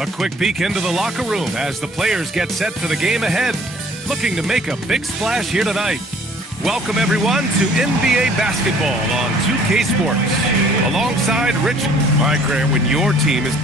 A quick peek into the locker room as the players get set for the game ahead, looking to make a big splash here tonight. Welcome everyone to NBA basketball on 2K Sports. Alongside Rich. All right, Grant, when your team is...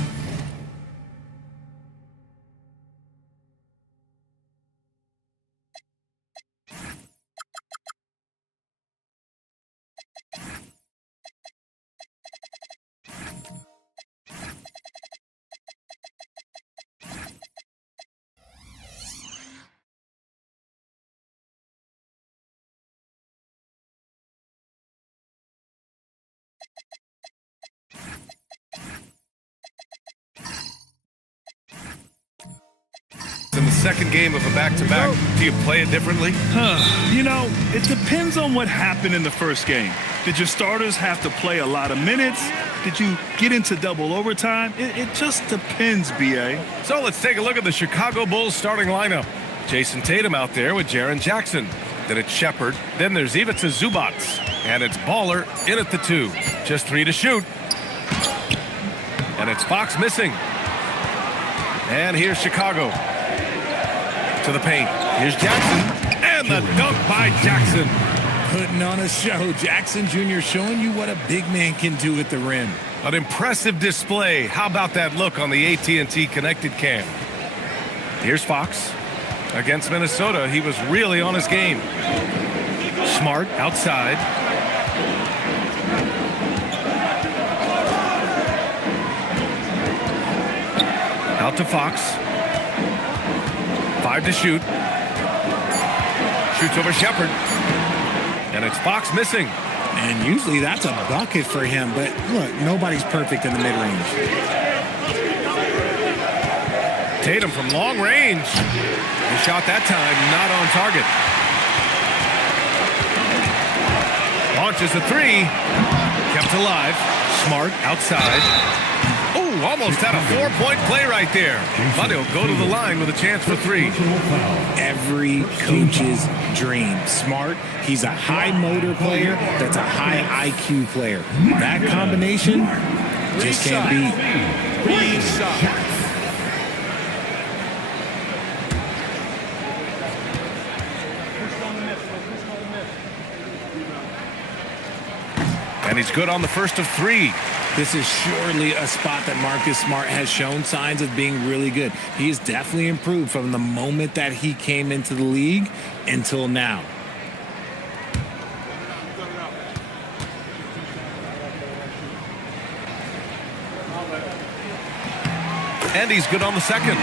in the second game of a back-to-back, do you play it differently? You know, it depends on what happened in the first game. Did your starters have to play a lot of minutes? Did you get into double overtime? It just depends, B.A. So let's take a look at the Chicago Bulls starting lineup. Jason Tatum out there with Jaren Jackson. Then it's Shepard. Then there's Ivica Zubac. And it's Baller in at the 2. Just 3 to shoot. And it's Fox missing. And here's Chicago. To the paint. Here's Jackson. And the dunk by Jackson. Putting on a show. Jackson Jr. showing you what a big man can do at the rim. An impressive display. How about that look on the AT&T connected cam? Here's Fox. Against Minnesota, he was really on his game. Smart outside. Out to Fox. 5 to shoot. Shoots over Shepard. And it's Fox missing. And usually that's a bucket for him, but look, nobody's perfect in the mid-range. Tatum from long range. He shot that time, not on target. Launches a 3. Kept alive. Smart outside. Oh, almost had a 4-point play right there. But he'll go to the line with a chance for 3. Every coach's dream. Smart, he's a high motor player that's a high IQ player. That combination just can't beat. And he's good on the first of 3. This is surely a spot that Marcus Smart has shown signs of being really good. He has definitely improved from the moment that he came into the league until now. And he's good on the second.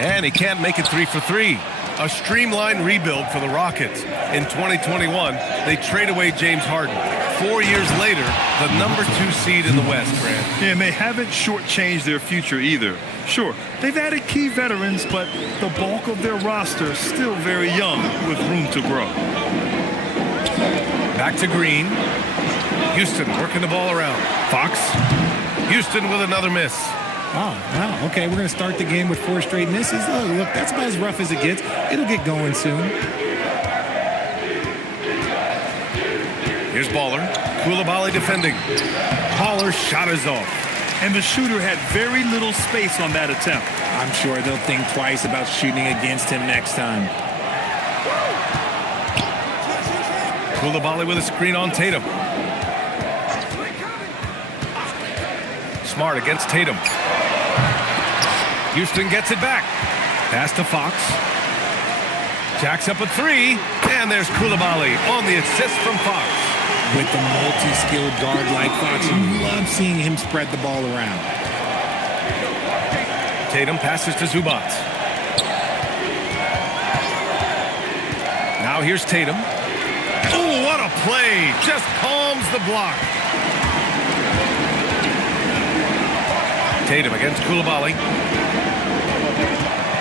And he can't make it 3 for 3. A streamlined rebuild for the Rockets. In 2021, they trade away James Harden. 4 years later, the number 2 seed in the West, Grant. Yeah, and they haven't shortchanged their future either. Sure, they've added key veterans, but the bulk of their roster is still very young with room to grow. Back to Green. Houston working the ball around. Fox. Houston with another miss. Oh, wow. Okay, we're going to start the game with 4 straight misses. Oh, look, that's about as rough as it gets. It'll get going soon. Here's Baller. Coulibaly defending. Baller shot is off. And the shooter had very little space on that attempt. I'm sure they'll think twice about shooting against him next time. Coulibaly with a screen on Tatum. Smart against Tatum. Houston gets it back. Pass to Fox. Jacks up a 3. And there's Coulibaly on the assist from Fox. With the multi-skilled guard like Fox, you love seeing him spread the ball around. Tatum passes to Zubac. Now here's Tatum. Oh, what a play. Just palms the block. Tatum against Coulibaly.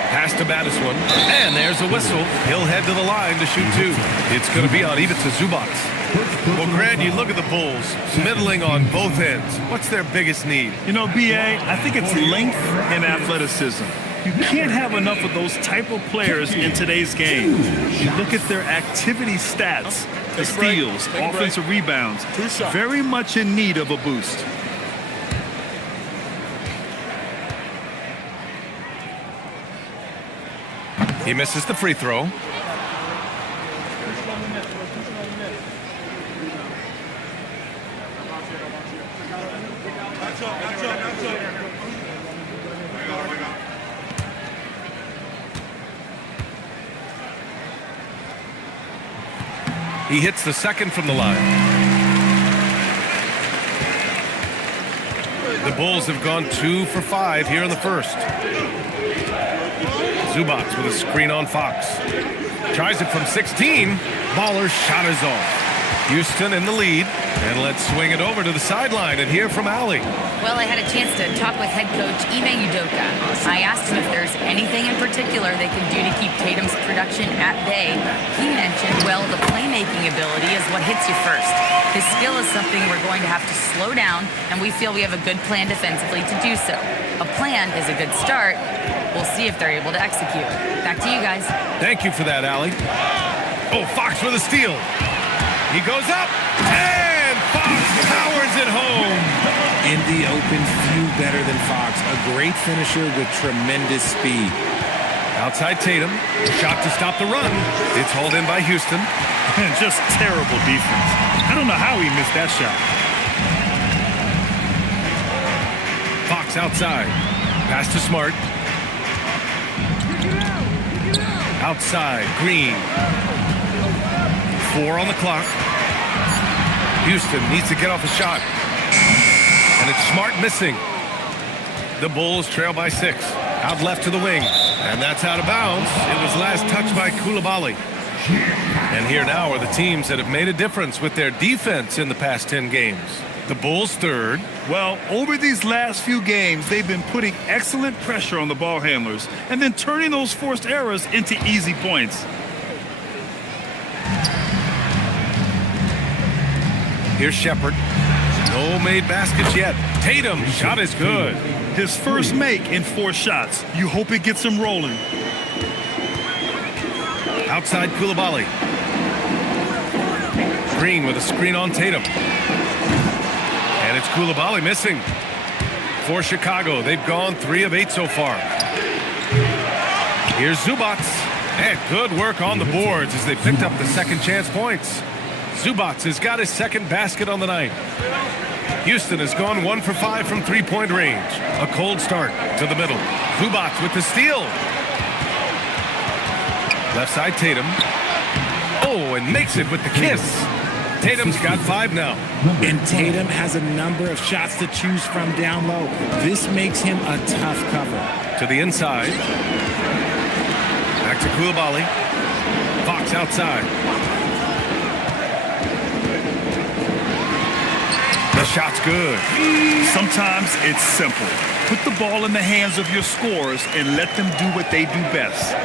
Pass to Madison. And there's a whistle. He'll head to the line to shoot 2. It's going to be on Ivica Zubac. Well, Grant, you look at the Bulls, middling on both ends. What's their biggest need? You know, B.A., I think it's length and athleticism. You can't have enough of those type of players in today's game. You look at their activity stats, the steals, offensive rebounds, very much in need of a boost. He misses the free throw. He hits the second from the line. The Bulls have gone 2 for 5 here in the first. Zubac with a screen on Fox. Tries it from 16. Baller's shot is off. Houston in the lead. And let's swing it over to the sideline and hear from Allie. Well, I had a chance to talk with head coach Ime Udoka. I asked him if there's anything in particular they can do to keep Tatum's production at bay. He mentioned, well, the playmaking ability is what hits you first. His skill is something we're going to have to slow down, and we feel we have a good plan defensively to do so. A plan is a good start. We'll see if they're able to execute. Back to you guys. Thank you for that, Allie. Oh, Fox with a steal. He goes up, and Fox powers it home. In the open, few better than Fox. A great finisher with tremendous speed. Outside Tatum, shot to stop the run. It's hauled in by Houston. Just terrible defense. I don't know how he missed that shot. Fox outside. Pass to Smart. Outside, Green. 4 on the clock. Houston needs to get off a shot. And it's Smart missing. The Bulls trail by 6. Out left to the wing. And that's out of bounds. It was last touched by Coulibaly. And here now are the teams that have made a difference with their defense in the past 10 games. The Bulls third. Well, over these last few games, they've been putting excellent pressure on the ball handlers and then turning those forced errors into easy points. Here's Shepard. No made baskets yet. Tatum, shot is good. His first make in 4 shots. You hope it gets him rolling. Outside Coulibaly. Green with a screen on Tatum. And it's Coulibaly missing. For Chicago, they've gone 3 of 8 so far. Here's Zubac. And good work on the boards as they picked up the second chance points. Zubac has got his second basket on the night. Houston has gone 1 for 5 from three-point range. A cold start to the middle. Zubac with the steal. Left side Tatum. Oh, and makes it with the kiss. Tatum's got 5 now. And Tatum has a number of shots to choose from down low. This makes him a tough cover. To the inside. Back to Coulibaly. Fox outside. The shot's good. Sometimes it's simple. Put the ball in the hands of your scorers and let them do what they do best.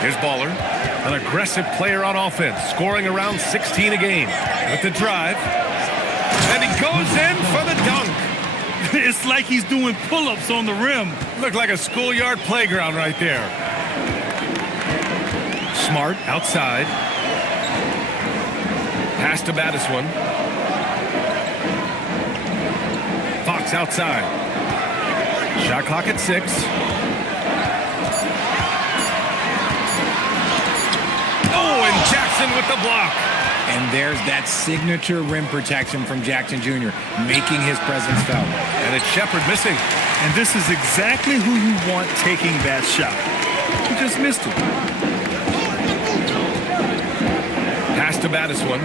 Here's Baller, an aggressive player on offense, scoring around 16 a game. With the drive, and he goes in for the dunk. It's like he's doing pull-ups on the rim. Looked like a schoolyard playground right there. Smart outside. Pass to Madison. Fox outside. Shot clock at 6. Oh, and Jackson with the block. And there's that signature rim protection from Jackson Jr., making his presence felt. And it's Shepard missing. And this is exactly who you want taking that shot. He just missed it. Pass to Madison.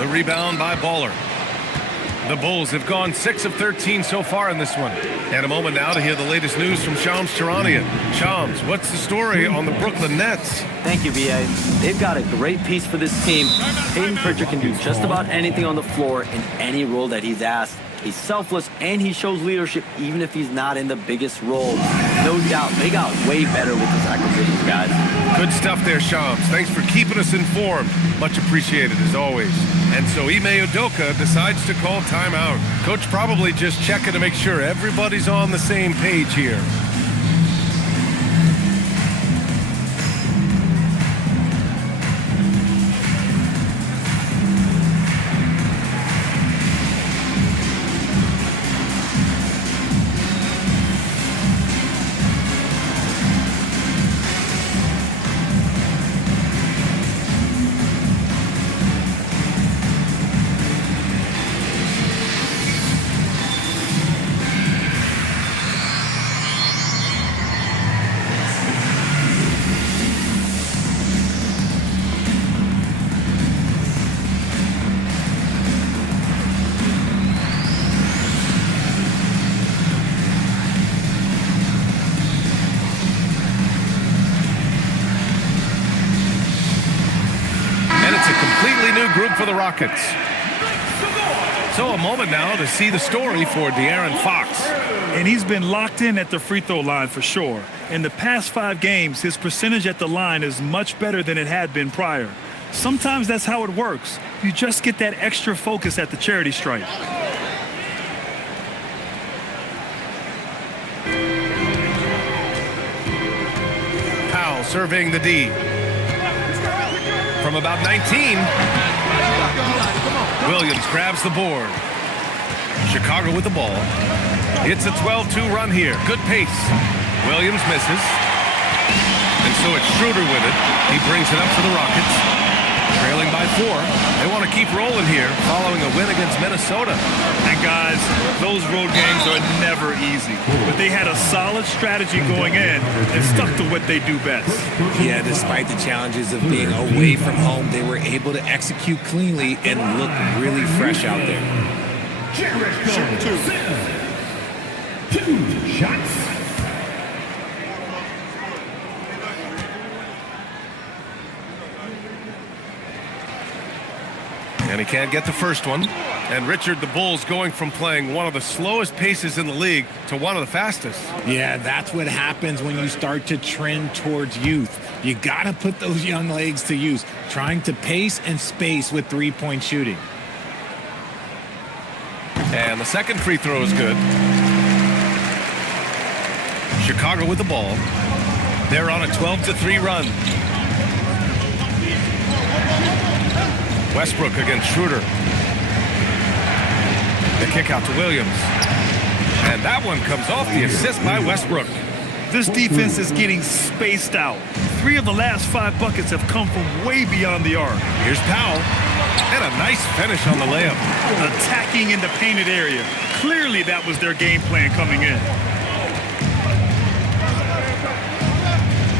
The rebound by Baller. The Bulls have gone 6 of 13 so far in this one. And a moment now to hear the latest news from Shams Charania. Shams, what's the story on the Brooklyn Nets? Thank you, B.A. They've got a great piece for this team. Peyton Pritchard can do just about anything on the floor in any role that he's asked. He's selfless, and he shows leadership even if he's not in the biggest role. No doubt, they got way better with this acquisition, guys. Good stuff there, Shams. Thanks for keeping us informed. Much appreciated, as always. And so Ime Udoka decides to call timeout. Coach probably just checking to make sure everybody's on the same page here. Group for the Rockets. So a moment now to see the story for De'Aaron Fox. And he's been locked in at the free throw line for sure. In the past 5 games, his percentage at the line is much better than it had been prior. Sometimes that's how it works. You just get that extra focus at the charity stripe. Powell surveying the D. From about 19, Williams grabs the board. Chicago with the ball. It's a 12-2 run here. Good pace. Williams misses. And so it's Schroeder with it. He brings it up for the Rockets. Trailing by 4. They want to keep rolling here following a win against Minnesota. And guys, those road games are never easy. But they had a solid strategy going in and stuck to what they do best. Yeah, despite the challenges of being away from home, they were able to execute cleanly and look really fresh out there. Shoot 2 shots. And he can't get the first one. And Richard, the Bulls going from playing one of the slowest paces in the league to one of the fastest. Yeah, that's what happens when you start to trend towards youth. You got to put those young legs to use, trying to pace and space with three-point shooting. And the second free throw is good. Chicago with the ball. They're on a 12-3 run. Westbrook against Schroeder. The kick out to Williams. And that one comes off the assist by Westbrook. This defense is getting spaced out. 3 of the last 5 buckets have come from way beyond the arc. Here's Powell. And a nice finish on the layup. Attacking in the painted area. Clearly that was their game plan coming in.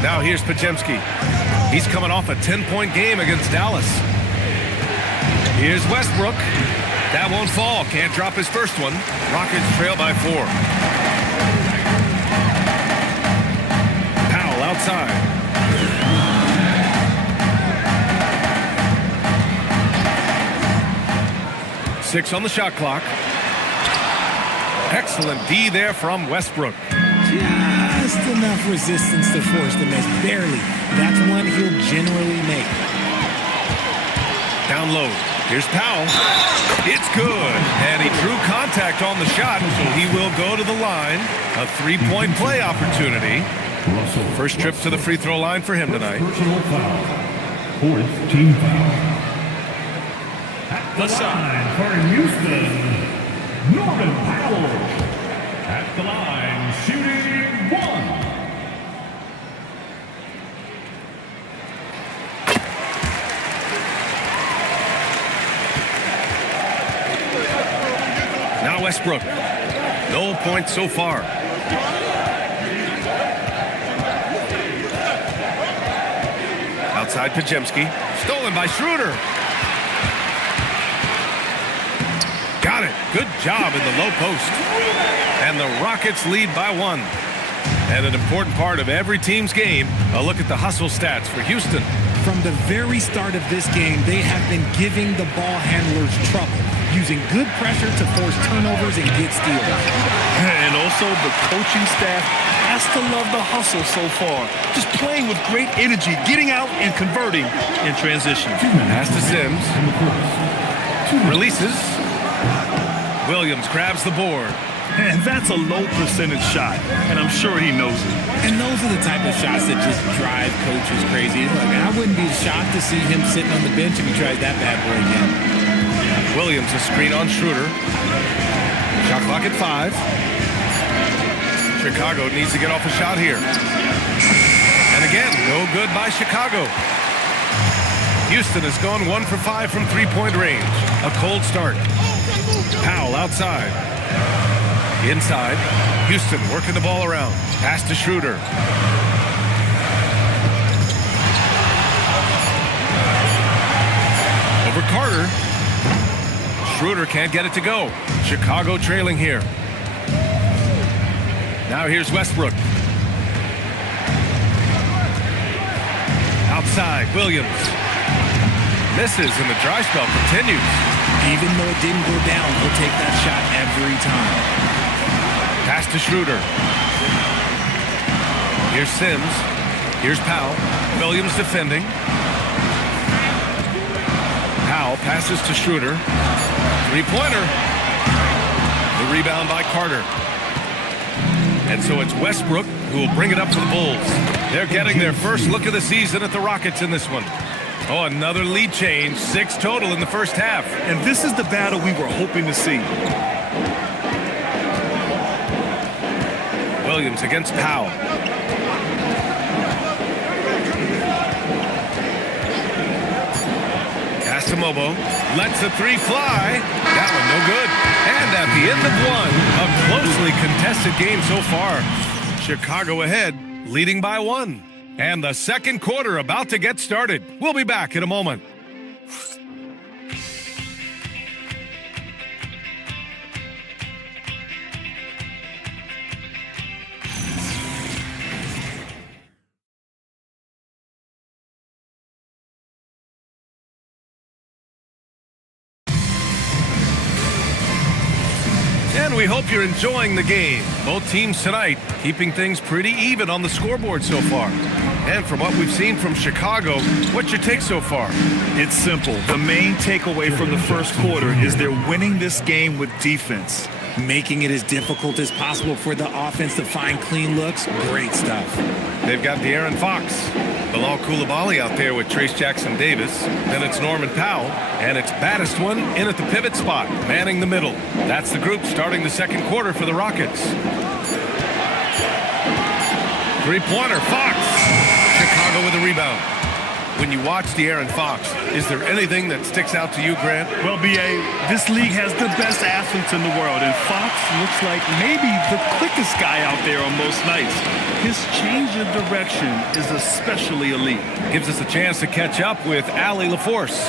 Now here's Podziemski. He's coming off a 10-point game against Dallas. Here's Westbrook. That won't fall. Can't drop his first one. Rockets trail by 4. Powell outside. Six on the shot clock. Excellent D there from Westbrook. Just enough resistance to force the miss. Barely. That's one he'll generally make. Down low. Here's Powell. It's good. And he drew contact on the shot, so he will go to the line. A 3-point play opportunity. First trip to the free throw line for him tonight. Personal foul. 4th team foul. At the line for Houston, Norman Powell. At the line, shooting 1. Now Westbrook. No points so far. Outside Podziemski. Stolen by Schroeder. Got it. Good job in the low post. And the Rockets lead by 1. And an important part of every team's game, a look at the hustle stats for Houston. From the very start of this game, they have been giving the ball handlers trouble, using good pressure to force turnovers and get steals. And also the coaching staff has to love the hustle so far. Just playing with great energy, getting out and converting in transition. Pass to Sims. Releases. Williams grabs the board. And that's a low percentage shot, and I'm sure he knows it. And those are the type of shots that just drive coaches crazy. Like, I wouldn't be shocked to see him sitting on the bench if he tries that bad boy again. Williams a screen on Schroeder. Shot clock at 5. Chicago needs to get off a shot here. And again, no good by Chicago. Houston has gone 1 for 5 from three-point range. A cold start. Powell outside. Inside. Houston working the ball around. Pass to Schroeder. Over Carter. Schroeder can't get it to go. Chicago trailing here. Now here's Westbrook. Outside, Williams. Misses and the dry spell continues. Even though it didn't go down, he'll take that shot every time. Pass to Schroeder. Here's Sims. Here's Powell. Williams defending. Powell passes to Schroeder. Three-pointer. The rebound by Carter. And so it's Westbrook who will bring it up to the Bulls. They're getting their first look of the season at the Rockets in this one. Oh, another lead change. 6 total in the first half. And this is the battle we were hoping to see. Williams against Powell. Pass to Mobo. Lets the 3 fly. That one no good. And at the end of 1, a closely contested game so far. Chicago ahead, leading by 1. And the second quarter about to get started. We'll be back in a moment. And we hope you're enjoying the game. Both teams tonight keeping things pretty even on the scoreboard so far. And from what we've seen from Chicago, what's your take so far? It's simple. The main takeaway from the first quarter is they're winning this game with defense. Making it as difficult as possible for the offense to find clean looks. Great stuff. They've got De'Aaron Fox, Bilal Coulibaly out there with Trace Jackson-Davis. Then it's Norman Powell, and it's baddest one in at the pivot spot, manning the middle. That's the group starting the second quarter for the Rockets. Three-pointer, Fox. Chicago with a rebound. When you watch De'Aaron Fox, is there anything that sticks out to you, Grant? Well, B.A., this league has the best athletes in the world, and Fox looks like maybe the quickest guy out there on most nights. His change of direction is especially elite. Gives us a chance to catch up with Allie LaForce.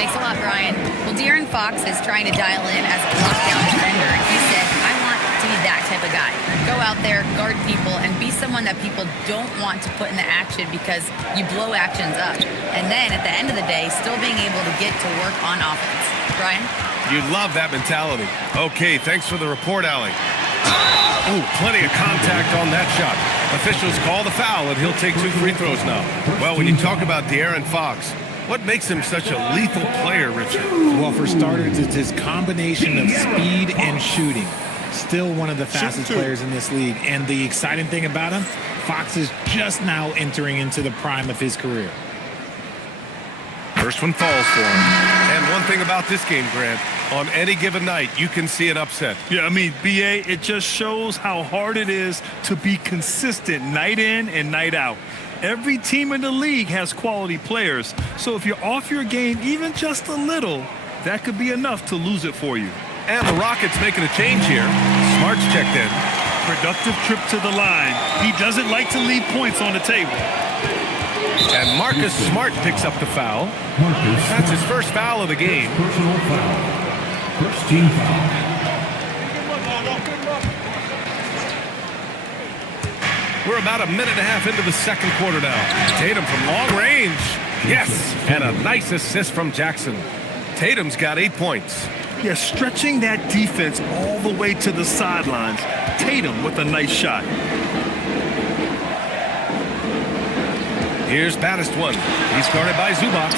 Thanks a lot, Brian. Well, De'Aaron Fox is trying to dial in as a lockdown defender. He said, I want to be that type of guy. Go out there, guard people, and be someone that people don't want to put in the action because you blow actions up. And then at the end of the day, still being able to get to work on offense. Brian? You love that mentality. Okay, thanks for the report, Allie. Ooh, plenty of contact on that shot. Officials call the foul, and he'll take 2 free throws now. Well, when you talk about De'Aaron Fox, what makes him such a lethal player, Richard? Well, for starters, it's his combination of speed and shooting. Still one of the fastest players in this league. And the exciting thing about him, Fox is just now entering into the prime of his career. First one falls for him. And one thing about this game, Grant, on any given night, you can see an upset. Yeah, I mean, B.A., it just shows how hard it is to be consistent night in and night out. Every team in the league has quality players, so if you're off your game even just a little, that could be enough to lose it for you. And the Rockets making a change here. Smart's checked in. Productive trip to the line. He doesn't like to leave points on the table. And Marcus Smart picks up the foul. That's his first foul of the game. Personal foul. First team foul. We're about a minute and a half into the second quarter now. Tatum from long range. Yes, and a nice assist from Jackson. Tatum's got 8 points. Yeah, stretching that defense all the way to the sidelines. Tatum with a nice shot. Here's Baddest one. He's guarded by Zubac.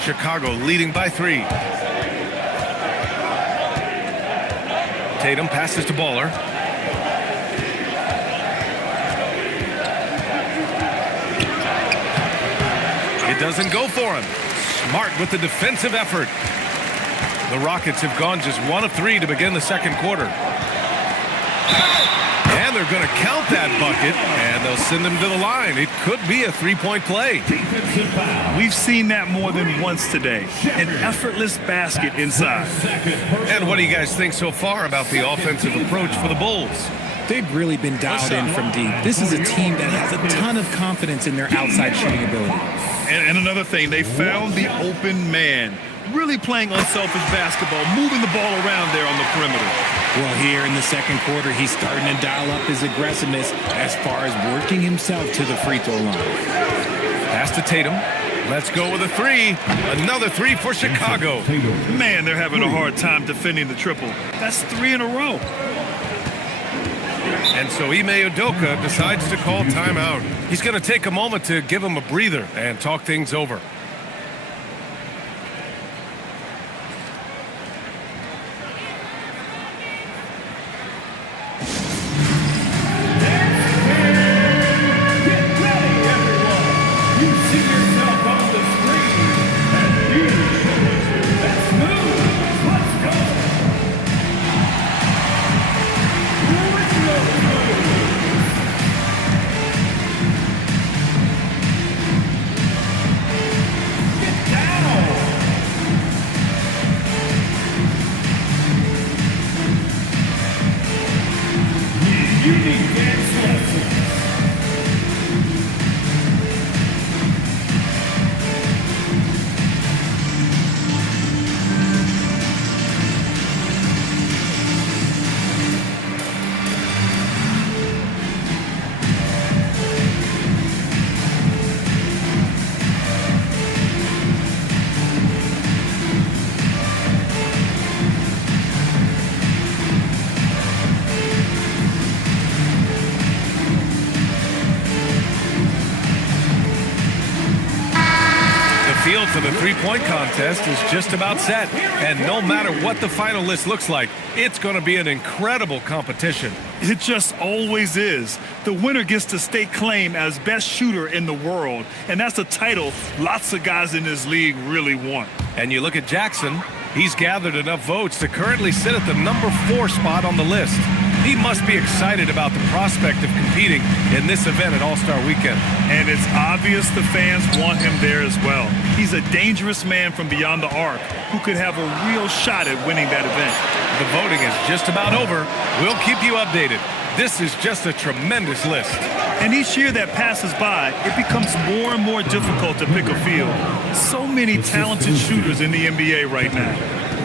Chicago leading by 3. Tatum passes to Baller. It doesn't go for him. Smart with the defensive effort. The Rockets have gone just 1 of 3 to begin the second quarter. And they're going to count that bucket, and they'll send him to the line. It could be a 3-point play. We've seen that more than once today. An effortless basket inside. And what do you guys think so far about the offensive approach for the Bulls? They've really been dialed in from deep. This is a team that has a ton of confidence in their outside shooting ability. And another thing, they found the open man. Really playing unselfish basketball, moving the ball around there on the perimeter. Well, here in the second quarter, he's starting to dial up his aggressiveness as far as working himself to the free throw line. Pass to Tatum. Let's go with a 3. Another 3 for Chicago. Man, they're having a hard time defending the triple. That's 3 in a row. And so Ime Udoka decides to call timeout. He's going to take a moment to give him a breather and talk things over. Field for the three-point contest is just about set, and no matter what the final list looks like, it's going to be an incredible competition. It just always is. The winner gets to stake claim as best shooter in the world, and that's a title lots of guys in this league really want. And you look at Jackson, he's gathered enough votes to currently sit at the number 4 spot on the list. He must be excited about the prospect of competing in this event at All-Star Weekend. And it's obvious the fans want him there as well. He's a dangerous man from beyond the arc who could have a real shot at winning that event. The voting is just about over. We'll keep you updated. This is just a tremendous list. And each year that passes by, it becomes more and more difficult to pick a field. So many talented shooters in the NBA right now.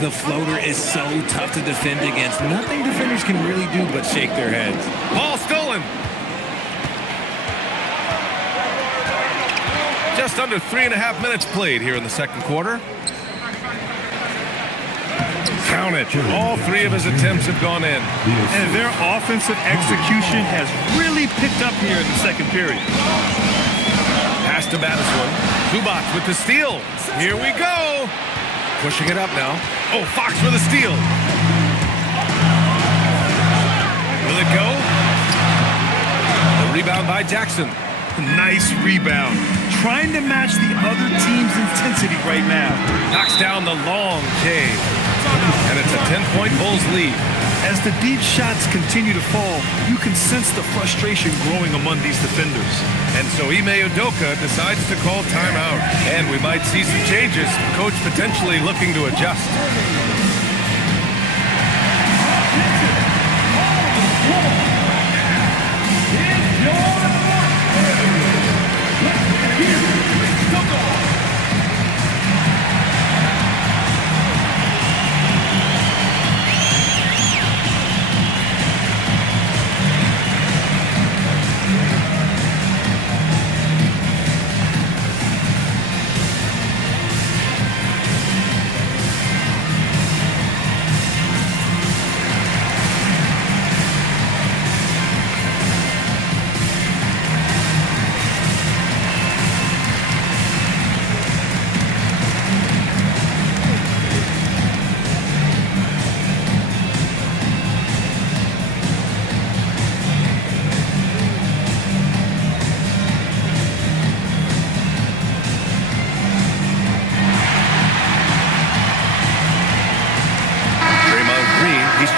The floater is so tough to defend against. Nothing defenders can really do but shake their heads. Ball stolen. Just under 3.5 minutes played here in the second quarter. Count it. All 3 of his attempts have gone in. And their offensive execution has really picked up here in the second period. Pass to Baddest. Zubac with the steal. Here we go. Pushing it up now. Oh, Fox with a steal. Will it go? The rebound by Jackson. Nice rebound. Trying to match the other team's intensity right now. Knocks down the long J. And it's a 10-point Bulls lead. As the deep shots continue to fall, you can sense the frustration growing among these defenders. And so Ime Udoka decides to call timeout. And we might see some changes. Coach potentially looking to adjust.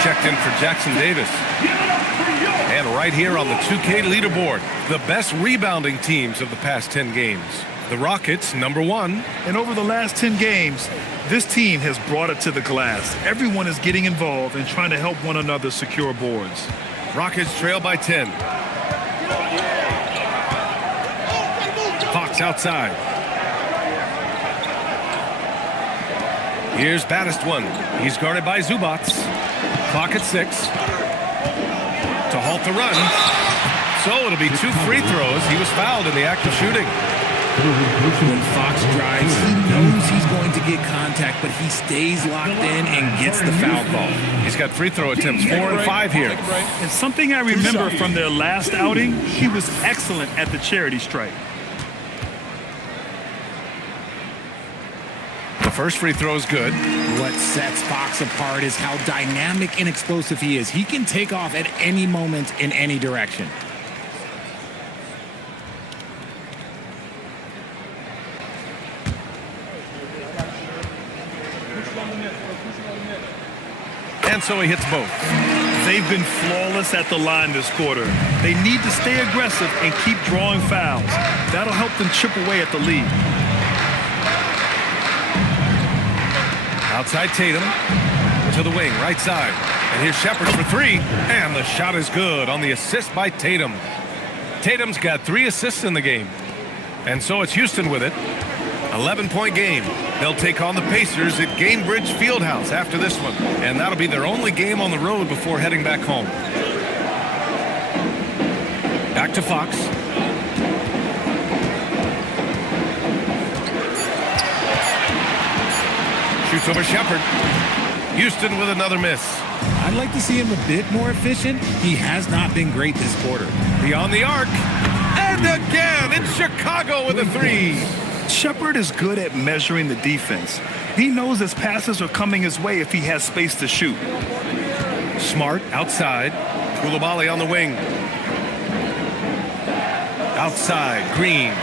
checked in for Jackson Davis. And right here on the 2K leaderboard, the best rebounding teams of the past 10 games. The Rockets, number 1. And over the last 10 games, this team has brought it to the glass. Everyone is getting involved and trying to help one another secure boards. Rockets trail by 10. Fox outside. Here's Baddest one. He's guarded by Zubats. Clock at 6. To halt the run. So it'll be 2 free throws. He was fouled in the act of shooting. When Fox drives, he knows he's going to get contact, but he stays locked in and gets the foul call. He's got free throw attempts 4 and 5 here. And something I remember from their last outing, he was excellent at the charity stripe. The first free throw is good. What sets Fox apart is how dynamic and explosive he is. He can take off at any moment in any direction. And so he hits both. They've been flawless at the line this quarter. They need to stay aggressive and keep drawing fouls. That'll help them chip away at the lead. Outside Tatum to the wing, right side. And here's Shepard for 3. And the shot is good on the assist by Tatum. Tatum's got 3 assists in the game. And so it's Houston with it. 11-point game. They'll take on the Pacers at Gainbridge Fieldhouse after this one. And that'll be their only game on the road before heading back home. Back to Fox. Shoots over Shepard. Houston with another miss. I'd like to see him a bit more efficient. He has not been great this quarter. Beyond the arc. And again, it's Chicago with a 3. Shepard is good at measuring the defense. He knows his passes are coming his way if he has space to shoot. Smart outside. Koulibaly on the wing. Outside, Green.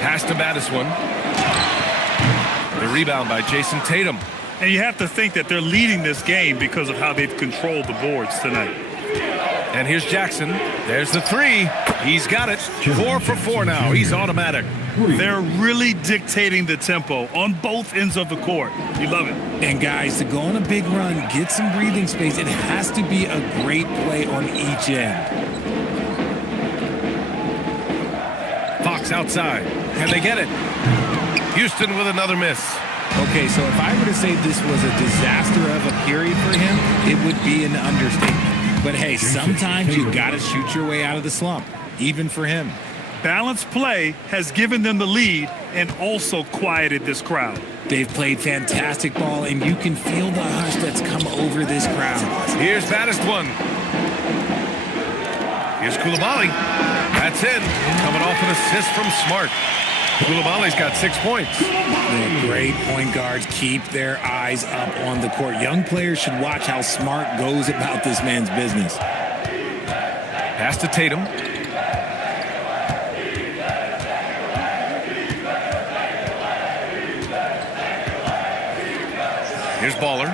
Pass to Baddest one. The rebound by Jason Tatum. And you have to think that they're leading this game because of how they've controlled the boards tonight. And here's Jackson. There's the 3. He's got it. 4 for 4 now. He's automatic. They're really dictating the tempo on both ends of the court. You love it. And guys, to go on a big run, get some breathing space, it has to be a great play on each end. Fox outside. Can they get it? Houston with another miss. Okay, so if I were to say this was a disaster of a period for him, it would be an understatement. But hey, sometimes you got to shoot your way out of the slump, even for him. Balanced play has given them the lead and also quieted this crowd. They've played fantastic ball, and you can feel the hush that's come over this crowd. Here's Baddest one. Here's Koulibaly. That's in. Coming off an assist from Smart. Koulibaly's got 6 points. The great point guards keep their eyes up on the court. Young players should watch how Smart goes about this man's business. Pass to Tatum. Here's Baller.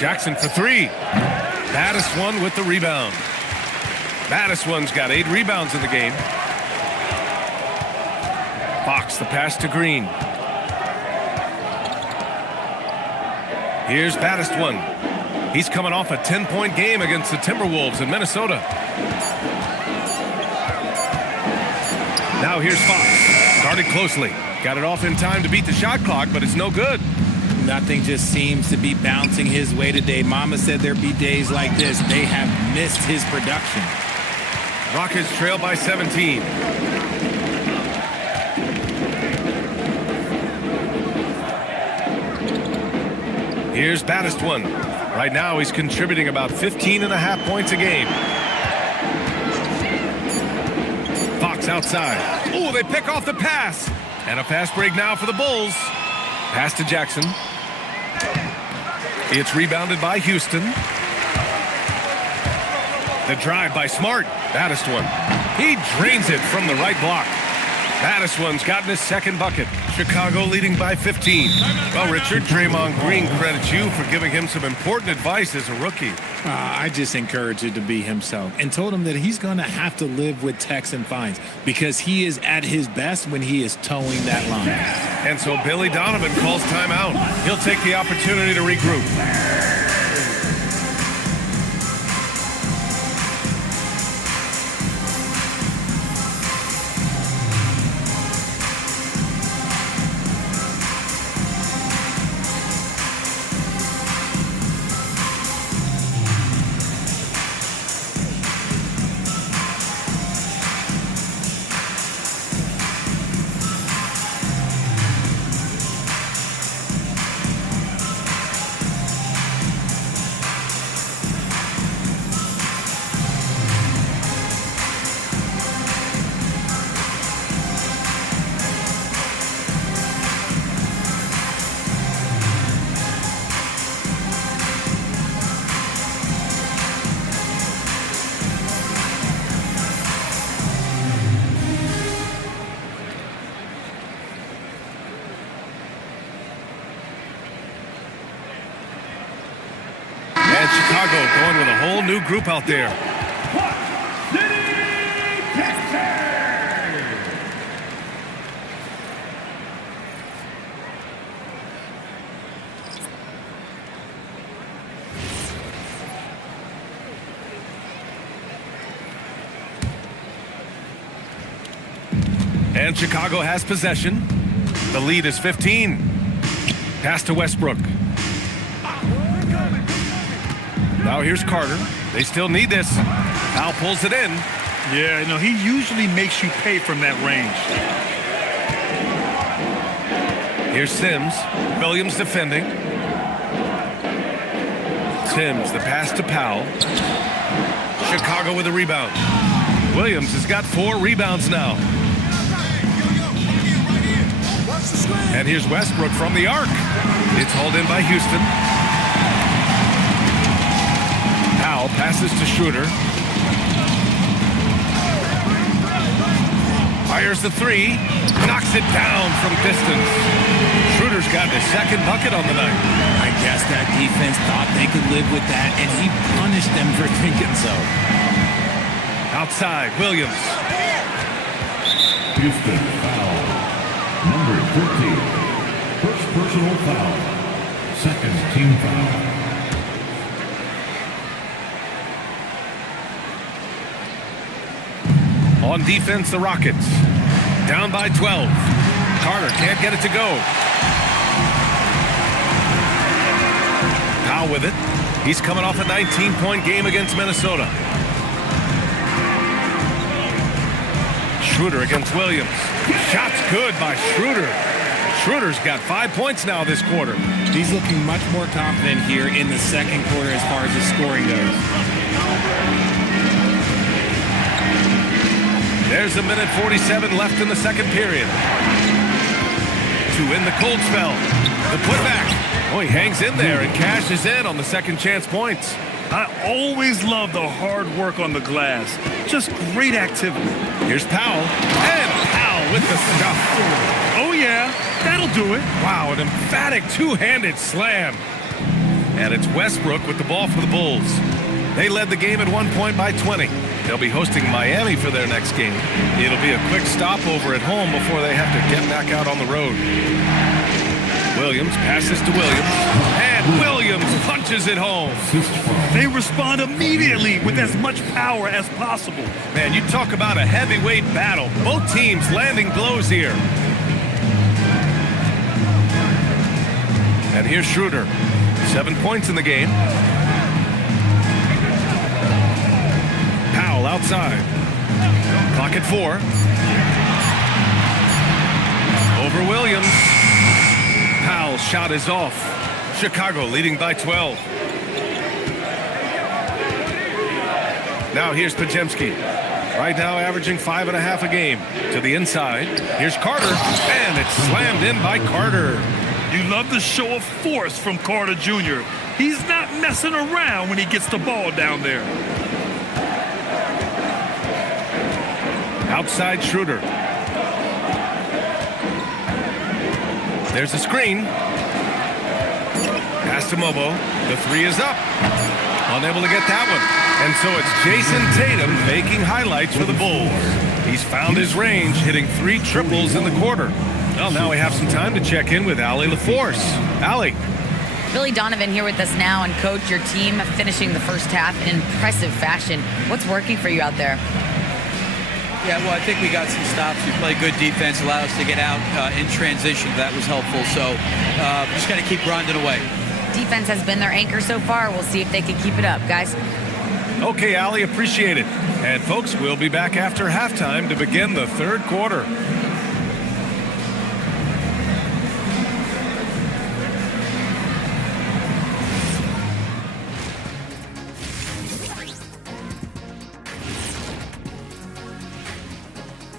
Jackson for 3. Baddest one with the rebound. Baddest one's got 8 rebounds in the game. Fox, the pass to Green. Here's Baddest one. He's coming off a 10-point game against the Timberwolves in Minnesota. Now here's Fox. Guarded closely. Got it off in time to beat the shot clock, but it's no good. Nothing just seems to be bouncing his way today. Mama said there'd be days like this. They have missed his production. Rockets trail by 17. Here's Baddest one. Right now he's contributing about 15.5 points a game. Fox outside. Oh, they pick off the pass. And a fast break now for the Bulls. Pass to Jackson. It's rebounded by Houston. The drive by Smart. Baddest one. He drains it from the right block. Mattison's gotten his second bucket. Chicago leading by 15. Well, Richard, Draymond Green credits you for giving him some important advice as a rookie. I just encouraged him to be himself and told him that he's going to have to live with techs and fines because he is at his best when he is towing that line. And so Billy Donovan calls timeout. He'll take the opportunity to regroup. And Chicago going with a whole new group out there. And Chicago has possession. The lead is 15. Pass to Westbrook. Now here's Carter. They still need this. Powell pulls it in. Yeah, no, he usually makes you pay from that range. Here's Sims. Williams defending. Sims, the pass to Powell. Chicago with a rebound. Williams has got 4 rebounds now. And here's Westbrook from the arc. It's hauled in by Houston. Powell passes to Schroeder. Fires the 3. Knocks it down from distance. Schroeder's got his second bucket on the night. I guess that defense thought they could live with that, and he punished them for thinking so. Outside, Williams. Houston foul. Number 14. First personal foul. Second team foul. On defense, the Rockets. Down by 12. Carter can't get it to go. Powell with it. He's coming off a 19-point game against Minnesota. Schroeder against Williams. Shot's good by Schroeder. Schroeder's got 5 points now this quarter. He's looking much more confident here in the second quarter as far as his scoring goes. There's a minute 47 left in the second period. To end the cold spell. The putback. Oh, he hangs in there and cashes in on the second chance points. I always love the hard work on the glass. Just great activity. Here's Powell. And Powell with the stuff. Oh, yeah. That'll do it. Wow, an emphatic two-handed slam. And it's Westbrook with the ball for the Bulls. They led the game at 1 point by 20. They'll be hosting Miami for their next game. It'll be a quick stopover at home before they have to get back out on the road. Williams passes to Williams. And Williams punches it home. They respond immediately with as much power as possible. Man, you talk about a heavyweight battle. Both teams landing blows here. And here's Schroeder. 7 points in the game. Powell outside. Clock at 4. Over Williams. Powell's shot is off. Chicago leading by 12. Now here's Pajemski. Right now averaging 5.5 a game. To the inside. Here's Carter. And it's slammed in by Carter. You love the show of force from Carter Jr. He's not messing around when he gets the ball down there. Outside Schroeder. There's a screen. Pass to Mobo. The three is up. Unable to get that one. And so it's Jason Tatum making highlights for the Bulls. He's found his range, hitting 3 triples in the quarter. Well, now we have some time to check in with Allie LaForce. Allie. Billy Donovan here with us now, and Coach, your team finishing the first half in impressive fashion. What's working for you out there? Yeah, well, I think we got some stops. We played good defense, allowed us to get out in transition. That was helpful. So just got to keep grinding away. Defense has been their anchor so far. We'll see if they can keep it up, guys. Okay, Allie, appreciate it. And folks, we'll be back after halftime to begin the third quarter.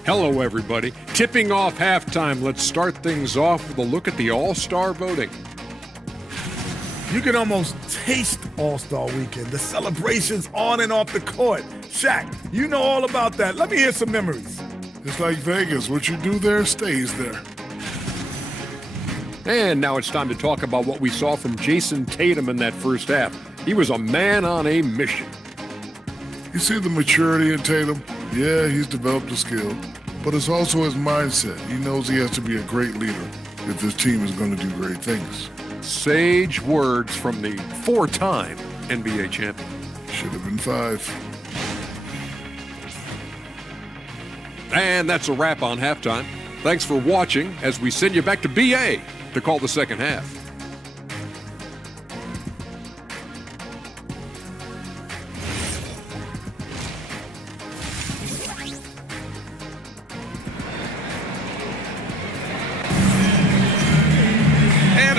Hello, everybody. Tipping off halftime, let's start things off with a look at the All-Star voting. You can almost taste All-Star Weekend, the celebrations on and off the court. Shaq, you know all about that. Let me hear some memories. It's like Vegas. What you do there stays there. And now it's time to talk about what we saw from Jason Tatum in that first half. He was a man on a mission. You see the maturity in Tatum? Yeah, he's developed the skill. But it's also his mindset. He knows he has to be a great leader if this team is going to do great things. Sage words from the 4-time NBA champion. Should have been 5. And that's a wrap on halftime. Thanks for watching as we send you back to BA to call the second half.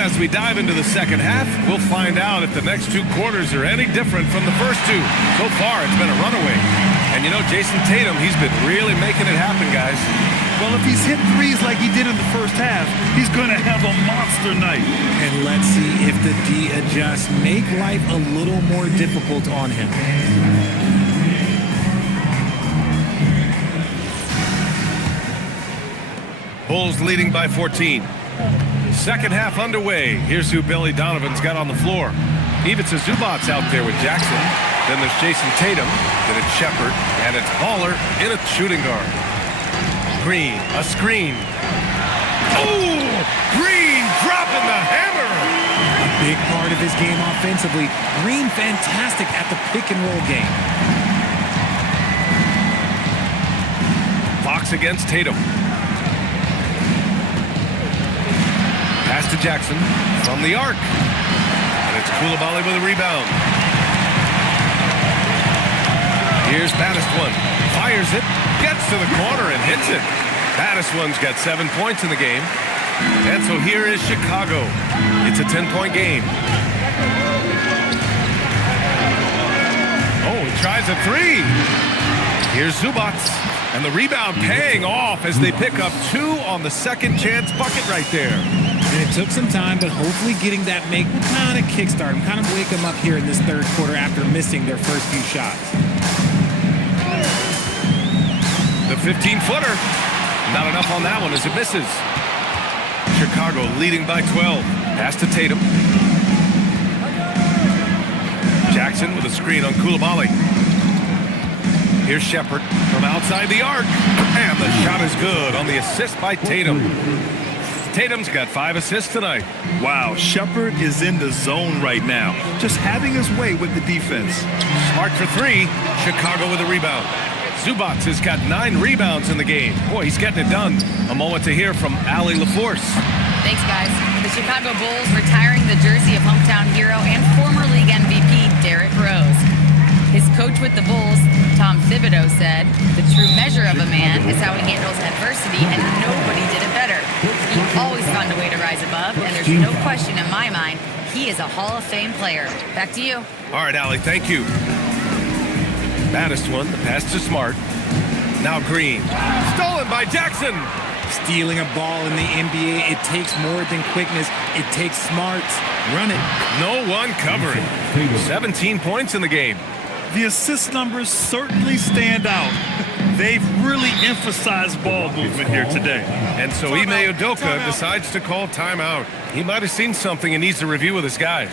As we dive into the second half, we'll find out if the next 2 quarters are any different from the first 2. So far, it's been a runaway. And you know, Jason Tatum, he's been really making it happen, guys. Well, if he's hit threes like he did in the first half, he's going to have a monster night. And let's see if the D adjusts, make life a little more difficult on him. Bulls leading by 14. Second half underway. Here's who Billy Donovan's got on the floor. Ivica Zubac's out there with Jackson. Then there's Jason Tatum. Then it's Shepard. And it's Baller in a shooting guard. Green, a screen. Oh! Green dropping the hammer! A big part of his game offensively. Green fantastic at the pick and roll game. Fox against Tatum. Pass to Jackson from the arc. And it's Coulibaly with a rebound. Here's Baddest-One. Fires it. Gets to the corner and hits it. Baddest-One's got 7 points in the game. And so here is Chicago. It's a 10-point game. Oh, he tries a 3. Here's Zubac. And the rebound paying off as they pick up 2 on the second chance bucket right there. And it took some time, but hopefully getting that make kind of kickstart him, kind of wake them up here in this third quarter after missing their first few shots. The 15-footer. Not enough on that one as it misses. Chicago leading by 12. Pass to Tatum. Jackson with a screen on Coulibaly. Here's Shepard from outside the arc. And the shot is good on the assist by Tatum. Tatum's got 5 assists tonight. Wow, Shepard is in the zone right now, just having his way with the defense. Smart for 3. Chicago with a rebound. Zubac has got 9 rebounds in the game. Boy, he's getting it done. A moment to hear from Allie LaForce. Thanks, guys. The Chicago Bulls retiring the jersey of hometown hero and former league MVP Derrick Rose. His coach with the Bulls, Tom Thibodeau, said, "The true measure of a man is how he handles adversity, and nobody did it better. He always found a way to rise above, and there's no question in my mind, he is a Hall of Fame player." Back to you. All right, Allie, thank you. Baddest-One, the pass to Smart. Now Green. Stolen by Jackson. Stealing a ball in the NBA, it takes more than quickness. It takes smarts. Run it. No one covering. 17 points in the game. The assist numbers certainly stand out. They've really emphasized ball movement here today. And so Ime Udoka decides to call timeout. He might have seen something and needs to review with his guys.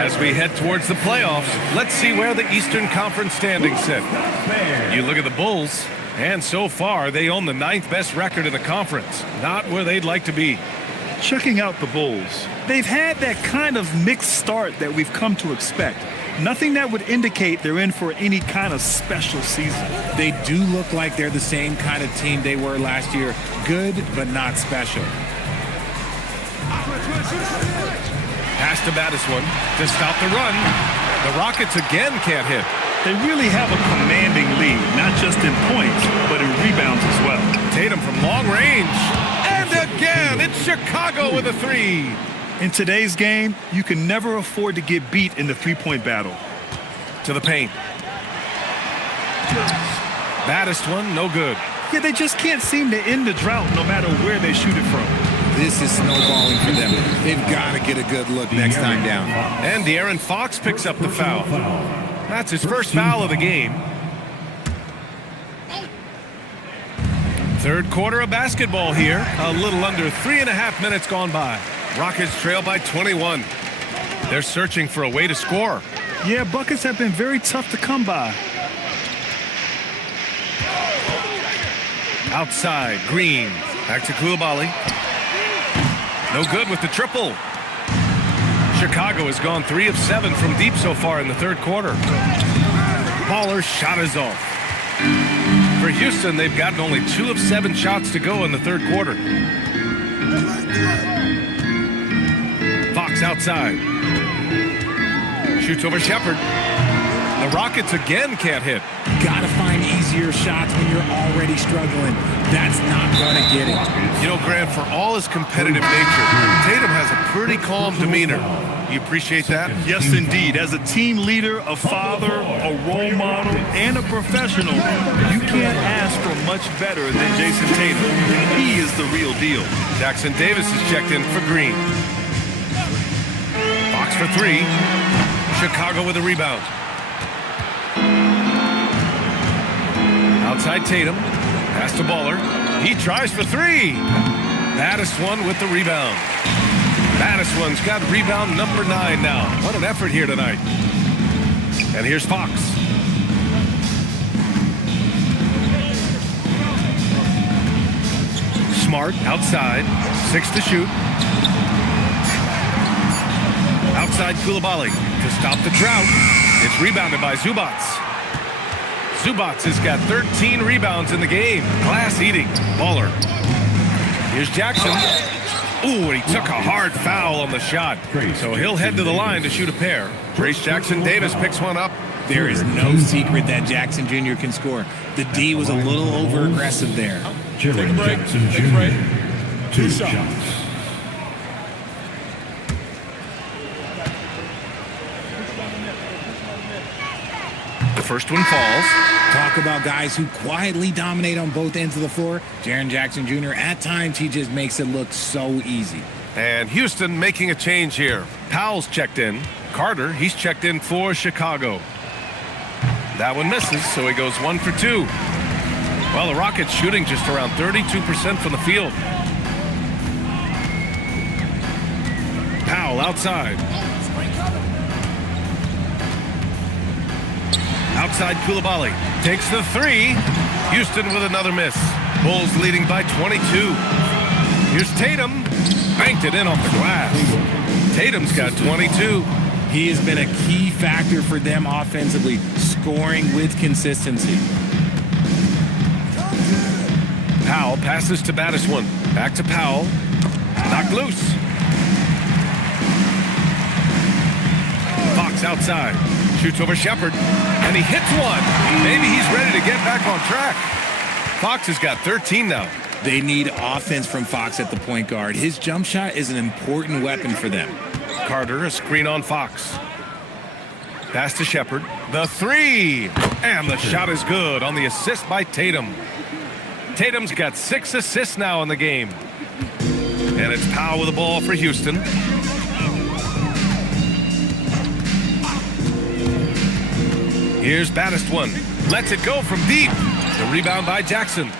As we head towards the playoffs, let's see where the Eastern Conference standings sit. You look at the Bulls, and so far they own the 9th best record in the conference. Not where they'd like to be. Checking out the Bulls, they've had that kind of mixed start that we've come to expect. Nothing that would indicate they're in for any kind of special season. They do look like they're the same kind of team they were last year. Good, but not special. Pass to Battiswan to stop the run. The Rockets again can't hit. They really have a commanding lead, not just in points, but in rebounds as well. Tatum from long range. And again, it's Chicago with a 3. In today's game, you can never afford to get beat in the three-point battle. To the paint. Battiswan, no good. Yeah, they just can't seem to end the drought no matter where they shoot it from. This is snowballing for them. They've got to get a good look next time down. And De'Aaron Fox picks up the foul. That's his first foul of the game. Third quarter of basketball here. A little under 3.5 minutes gone by. Rockets trail by 21. They're searching for a way to score. Yeah, buckets have been very tough to come by. Outside, Green. Back to Coulibaly. No good with the triple. Chicago has gone 3 of 7 from deep so far in the third quarter. Baller's shot is off. For Houston, they've gotten only 2 of 7 shots to go in the third quarter. Fox outside. Shoots over Shepherd. The Rockets again can't hit. Got to find easier shots when you're already struggling. That's not going to get it. You know, Grant, for all his competitive nature, Tatum has a pretty calm demeanor. You appreciate that? Yes, indeed. As a team leader, a father, a role model, and a professional, you can't ask for much better than Jason Tatum. He is the real deal. Jackson Davis is checked in for Green. Fox for 3. Chicago with a rebound. Outside Tatum. Pass to Baller. He tries for 3. Battiswan with the rebound. Battiswan's got rebound number 9 now. What an effort here tonight. And here's Fox. Smart outside. 6 to shoot. Outside Coulibaly to stop the drought. It's rebounded by Zubats. Zubats has got 13 rebounds in the game. Glass eating. Baller. Here's Jackson. Ooh, and he took a hard foul on the shot. So he'll head to the line to shoot a pair. Trace Jackson Davis picks one up. There is no secret that Jackson Jr. can score. The D was a little over-aggressive there. Jaren Jackson Jr. 2 shots. The first one falls. Talk about guys who quietly dominate on both ends of the floor. Jaren Jackson Jr., at times, he just makes it look so easy. And Houston making a change here. Powell's checked in. Carter, he's checked in for Chicago. That one misses, so he goes 1 for 2. Well, the Rockets shooting just around 32% from the field. Powell outside. Outside Koulibaly takes the three. Houston with another miss. Bulls leading by 22. Here's Tatum. Banked it in off the glass. Tatum's got 22. He has been a key factor for them offensively, scoring with consistency. Powell passes to Battiswan. Back to Powell. Knocked loose. Fox outside. Shoots over Shepard. And he hits one. Maybe he's ready to get back on track. Fox has got 13 now. They need offense from Fox at the point guard. His jump shot is an important weapon for them. Carter, a screen on Fox. Pass to Shepard. The three. And the shot is good on the assist by Tatum. Tatum's got 6 assists now in the game. And it's Powell with the ball for Houston. Here's Battiswan. Lets it go from deep. The rebound by Jackson.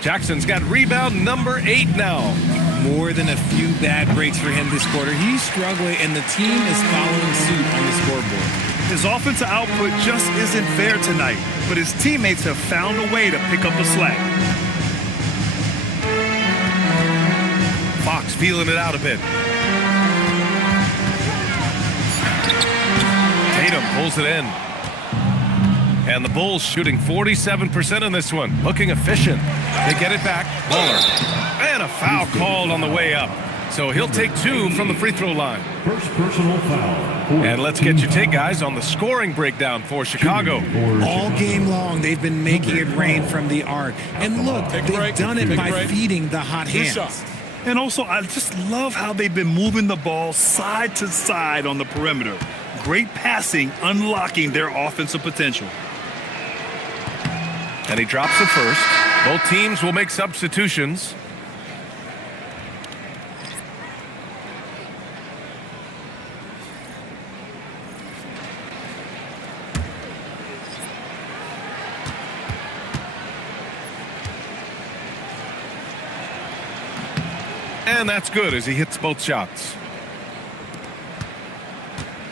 Jackson's got rebound number 8 now. More than a few bad breaks for him this quarter. He's struggling, and the team is following suit on the scoreboard. His offensive output just isn't there tonight, but his teammates have found a way to pick up the slack. Fox feeling it out a bit. Tatum pulls it in. And the Bulls shooting 47% in this one. Looking efficient. They get it back. Buller. And a foul called on the way up. So he'll take 2 from the free throw line. First personal foul. And let's get your take, guys, on the scoring breakdown for Chicago. All game long, they've been making it rain from the arc. And look, they've done it by feeding the hot hands. And also, I just love how they've been moving the ball side to side on the perimeter. Great passing, unlocking their offensive potential. And he drops it first. Both teams will make substitutions. And that's good as he hits both shots.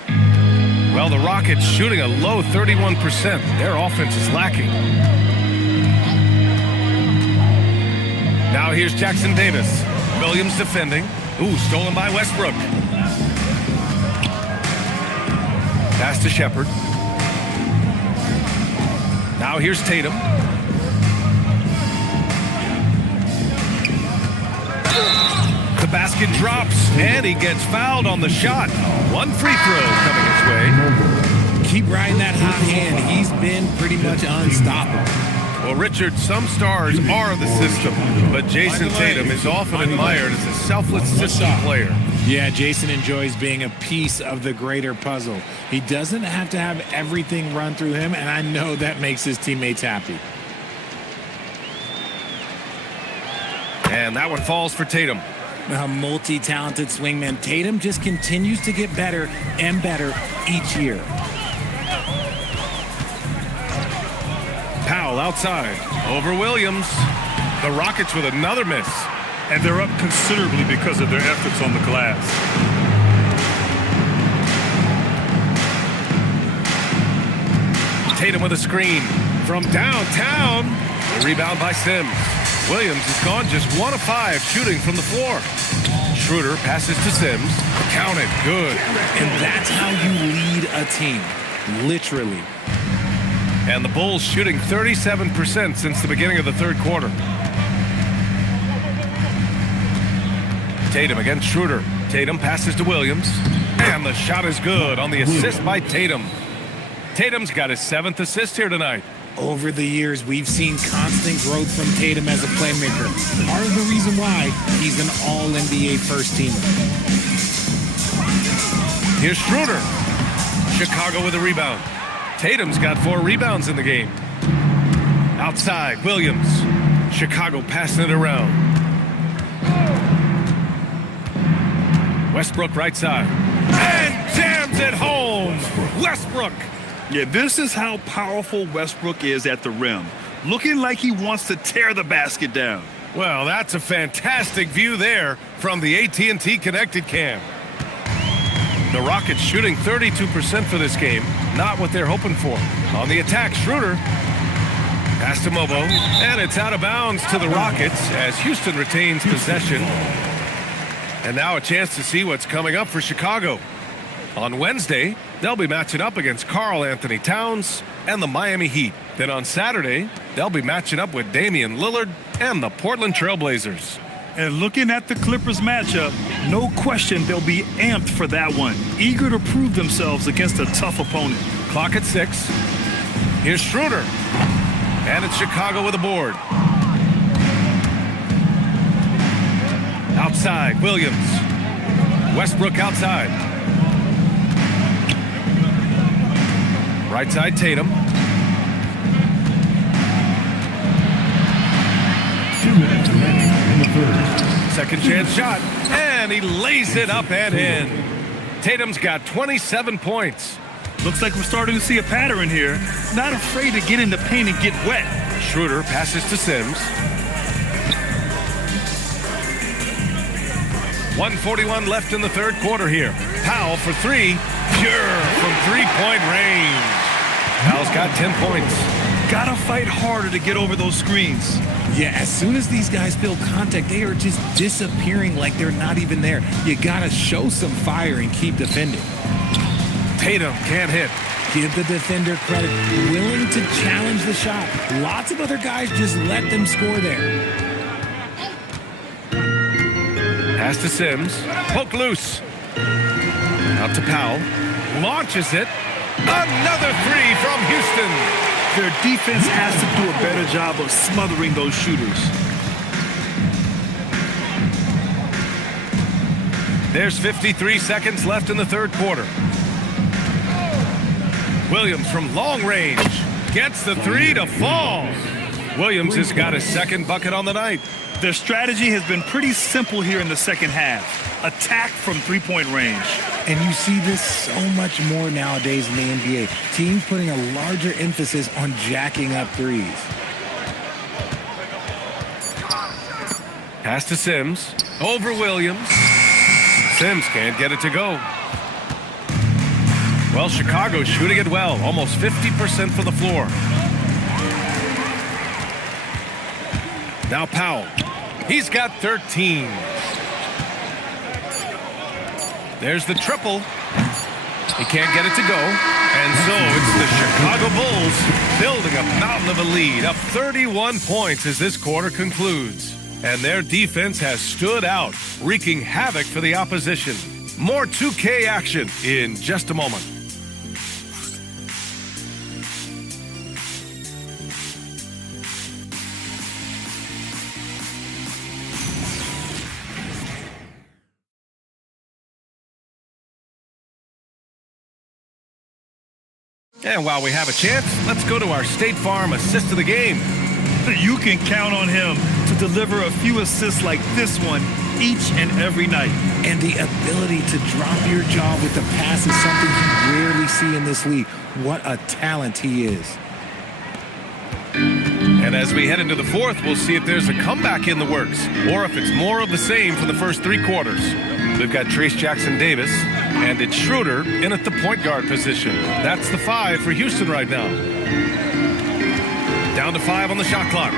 Well, the Rockets shooting a low 31%. Their offense is lacking. Now here's Jackson Davis. Williams defending. Ooh, stolen by Westbrook. Pass to Shepard. Now here's Tatum. The basket drops, and he gets fouled on the shot. 1 free throw coming his way. Keep riding that hot hand. He's been pretty much unstoppable. Well, Richard, some stars are the system, but Jason Tatum is often admired as a selfless system player. Yeah, Jason enjoys being a piece of the greater puzzle. He doesn't have to have everything run through him, and I know that makes his teammates happy. And that one falls for Tatum. A multi-talented swingman, Tatum just continues to get better and better each year. Powell outside. Over Williams. The Rockets with another miss. And they're up considerably because of their efforts on the glass. Tatum with a screen from downtown. The rebound by Sims. Williams has gone just 1 of 5 shooting from the floor. Schroeder passes to Sims. Counted. Good. And that's how you lead a team. Literally. And the Bulls shooting 37% since the beginning of the third quarter. Tatum against Schroeder. Tatum passes to Williams. And the shot is good on the assist by Tatum. Tatum's got his 7th assist here tonight. Over the years, we've seen constant growth from Tatum as a playmaker. Part of the reason why he's an all-NBA first teamer. Here's Schroeder. Chicago with a rebound. Tatum's got 4 rebounds in the game. Outside, Williams. Chicago passing it around. Westbrook right side. And jams it home. Westbrook. Yeah, this is how powerful Westbrook is at the rim. looking like he wants to tear the basket down. Well, that's a fantastic view there from the AT&T Connected Cam. The Rockets shooting 32% for this game. Not what they're hoping for. On the attack, Schroeder. Pass to Mobo. And it's out of bounds to the Rockets as Houston retains possession. And now a chance to see what's coming up for Chicago. On Wednesday, they'll be matching up against Karl Anthony Towns and the Miami Heat. Then on Saturday, they'll be matching up with Damian Lillard and the Portland Trailblazers. And looking at the Clippers matchup, no question they'll be amped for that one. Eager to prove themselves against a tough opponent. Clock at 6. Here's Schroeder. And it's Chicago with a board. Outside, Williams. Westbrook outside. Right side, Tatum. 2 minutes remaining in the third. Second chance shot. And he lays it up and in. Tatum's got 27 points. Looks like we're starting to see a pattern here. Not afraid to get in the paint and get wet. Schroeder passes to Sims. 1:41 left in the third quarter here. Powell for 3. Pure from three-point range. Powell's got 10 points. Gotta fight harder to get over those screens. Yeah, as soon as these guys feel contact, they are just disappearing like they're not even there. You gotta show some fire and keep defending. Tatum can't hit. Give the defender credit, willing to challenge the shot. Lots of other guys just let them score there. Pass to Sims. Poke loose. Out to Powell. Launches it. Another 3 from Houston. Their defense has to do a better job of smothering those shooters. There's 53 seconds left in the third quarter. Williams from long range gets the 3 to fall. Williams has got his second bucket on the night. Their strategy has been pretty simple here in the second half. Attack from three-point range. And you see this so much more nowadays in the NBA. Teams putting a larger emphasis on jacking up threes. Pass to Sims. Over Williams. Sims can't get it to go. Well, Chicago's shooting it well. Almost 50% for the floor. Now Powell. He's got 13. There's the triple. He can't get it to go. And so it's the Chicago Bulls building a mountain of a lead, up 31 points as this quarter concludes. And their defense has stood out, wreaking havoc for the opposition. More 2K action in just a moment. And while we have a chance, let's go to our State Farm assist of the game. You can count on him to deliver a few assists like this one each and every night. And the ability to drop your jaw with the pass is something you rarely see in this league. What a talent he is. And as we head into the fourth, we'll see if there's a comeback in the works or if it's more of the same for the first 3 quarters. We've got Trace Jackson-Davis, and it's Schroeder in at the point guard position. That's the 5 for Houston right now. Down to 5 on the shot clock.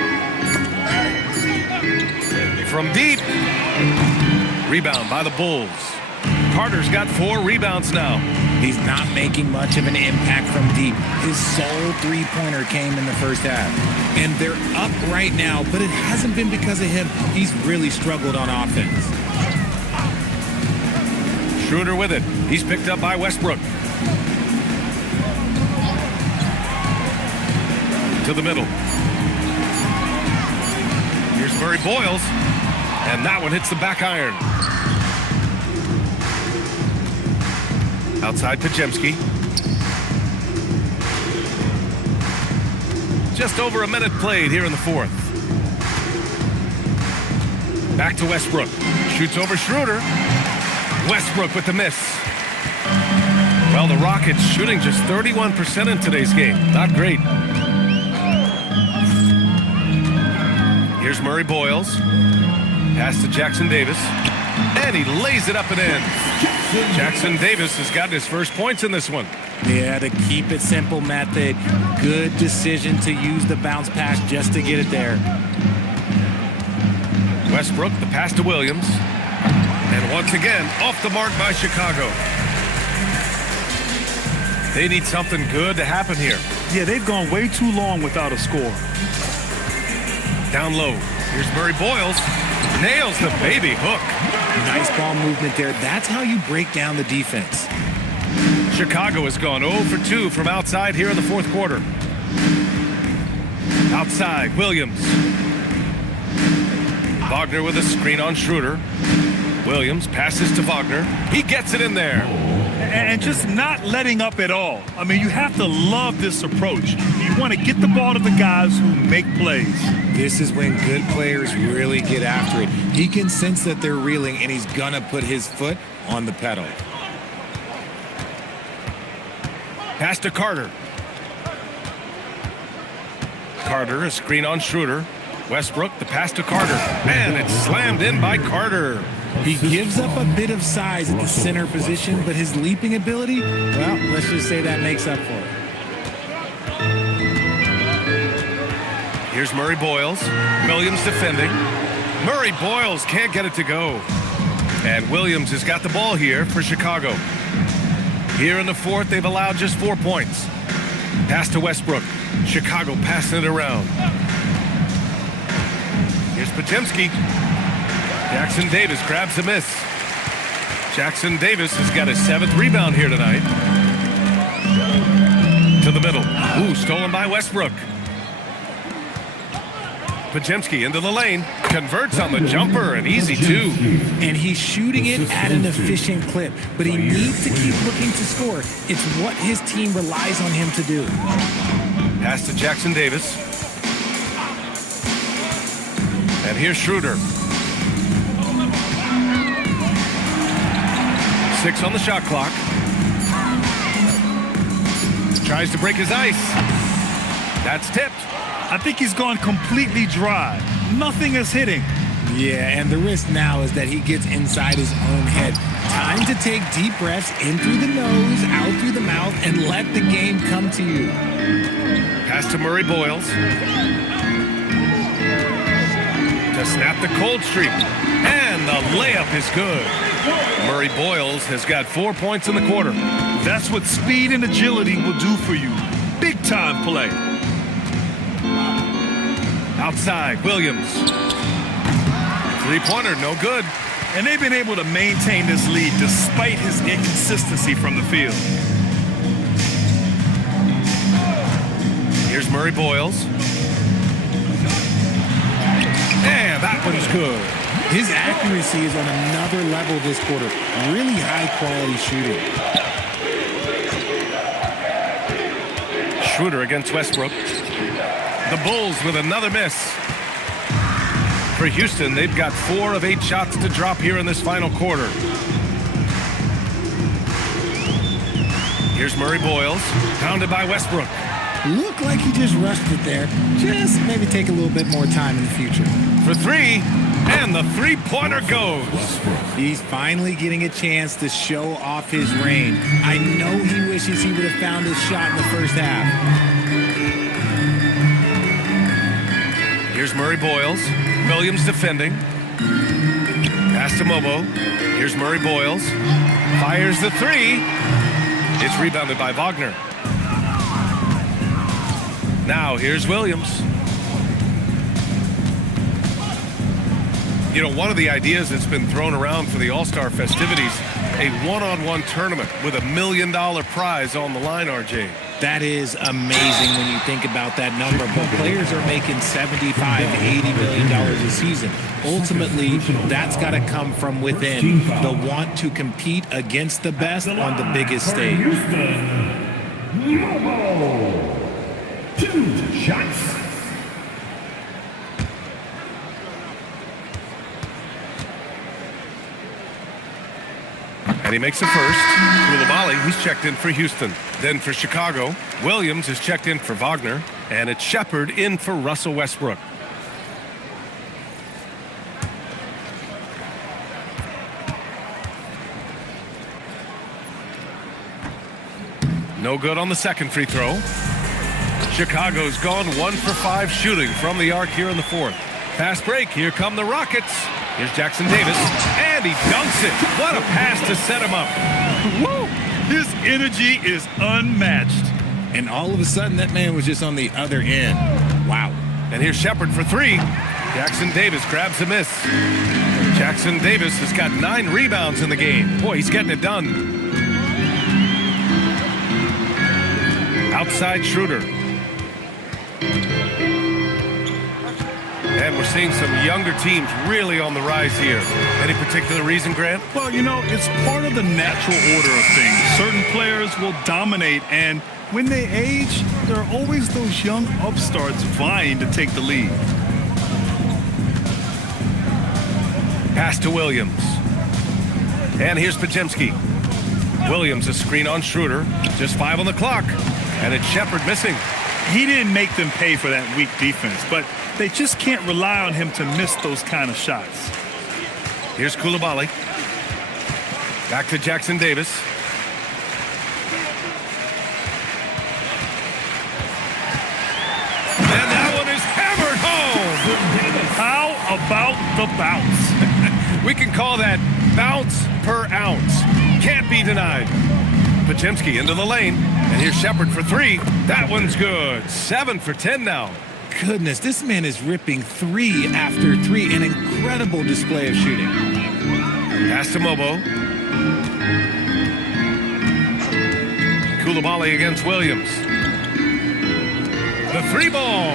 From deep. Rebound by the Bulls. Carter's got 4 rebounds now. He's not making much of an impact from deep. His sole three-pointer came in the first half. And they're up right now, but it hasn't been because of him. He's really struggled on offense. Schroeder with it. He's picked up by Westbrook. To the middle. Here's Murray Boyles. And that one hits the back iron. Outside Pajemski. Just over a minute played here in the fourth. Back to Westbrook. Shoots over Schroeder. Westbrook with the miss. Well, the Rockets shooting just 31% in today's game. Not great. Here's Murray Boyles. Pass to Jackson Davis. And he lays it up and in. Jackson Davis has gotten his first points in this one. Yeah, the keep it simple method. Good decision to use the bounce pass just to get it there. Westbrook, the pass to Williams. And once again, off the mark by Chicago. They need something good to happen here. Yeah, they've gone way too long without a score. Down low. Here's Murray Boyles. Nails the baby hook. Nice ball movement there. That's how you break down the defense. Chicago has gone 0 for 2 from outside here in the fourth quarter. Outside, Williams. Wagner with a screen on Schroeder. Williams passes to Wagner. He gets it in there. And just not letting up at all. I mean, you have to love this approach. You want to get the ball to the guys who make plays. This is when good players really get after it. He can sense that they're reeling, and he's going to put his foot on the pedal. Pass to Carter. Carter, a screen on Schroeder. Westbrook, the pass to Carter. And it's slammed in by Carter. He gives up a bit of size at the center position, but his leaping ability, well, let's just say that makes up for it. Here's Murray Boyles. Williams defending. Murray Boyles can't get it to go. And Williams has got the ball here for Chicago. Here in the fourth, they've allowed just 4 points. Pass to Westbrook. Chicago passing it around. Here's Podziemski. Jackson Davis grabs a miss. Jackson Davis has got his 7th rebound here tonight. To the middle. Ooh, stolen by Westbrook. Podziemski into the lane. Converts on the jumper, an easy 2. And he's shooting it at an efficient clip, but he needs to keep looking to score. It's what his team relies on him to do. Pass to Jackson Davis. And here's Schroeder. 6 on the shot clock. Tries to break his ice. That's tipped. I think he's gone completely dry. Nothing is hitting. Yeah, and the risk now is that he gets inside his own head. Time to take deep breaths in through the nose, out through the mouth, and let the game come to you. Pass to Murray Boyles. To snap the cold streak. And the layup is good. Murray Boyles has got 4 points in the quarter. That's what speed and agility will do for you. Big time play. Outside, Williams. 3-pointer, no good. And they've been able to maintain this lead despite his inconsistency from the field. Here's Murray Boyles. And that one's good. His accuracy is on another level this quarter. Really high-quality shooting. Schroeder against Westbrook. The Bulls with another miss. For Houston, they've got 4 of 8 shots to drop here in this final quarter. Here's Murray Boyles, pounded by Westbrook. Looked like he just rushed it there. Just maybe take a little bit more time in the future. For 3, and the 3-pointer goes. He's finally getting a chance to show off his range. I know he wishes he would have found his shot in the first half. Here's Murray Boyles. Williams defending. Pass to Mobo. Here's Murray Boyles. Fires the 3. It's rebounded by Wagner. Now here's Williams. You know, one of the ideas that's been thrown around for the All-Star festivities, a one-on-one tournament with $1 million prize on the line, RJ. That is amazing when you think about that number. But players are making $75, $80 million a season. Ultimately, that's got to come from within. The want to compete against the best on the biggest stage. 2 shots. And he makes the first. Koulibaly, he's checked in for Houston. Then for Chicago, Williams is checked in for Wagner. And it's Shepard in for Russell Westbrook. No good on the second free throw. Chicago's gone 1 for 5 shooting from the arc here in the fourth. Fast break. Here come the Rockets. Here's Jackson Davis, and he dunks it. What a pass to set him up. Woo! His energy is unmatched. And all of a sudden, that man was just on the other end. Wow. And here's Shepard for 3. Jackson Davis grabs the miss. Jackson Davis has got 9 rebounds in the game. Boy, he's getting it done. Outside Schroeder. And we're seeing some younger teams really on the rise here. Any particular reason, Grant? Well, you know, it's part of the natural order of things. Certain players will dominate, and when they age, there are always those young upstarts vying to take the lead. Pass to Williams. And here's Podziemski. Williams, a screen on Schroeder. Just 5 on the clock. And it's Shepard missing. He didn't make them pay for that weak defense, but they just can't rely on him to miss those kind of shots. Here's Coulibaly. Back to Jackson Davis. And that one is hammered home. How about the bounce? We can call that bounce per ounce. Can't be denied. Podziemski into the lane. And here's Shepard for 3. That one's good. 7 for 10 now. Goodness, this man is ripping 3 after 3. An incredible display of shooting. Pass to Mobo. Coulibaly against Williams. The 3 ball.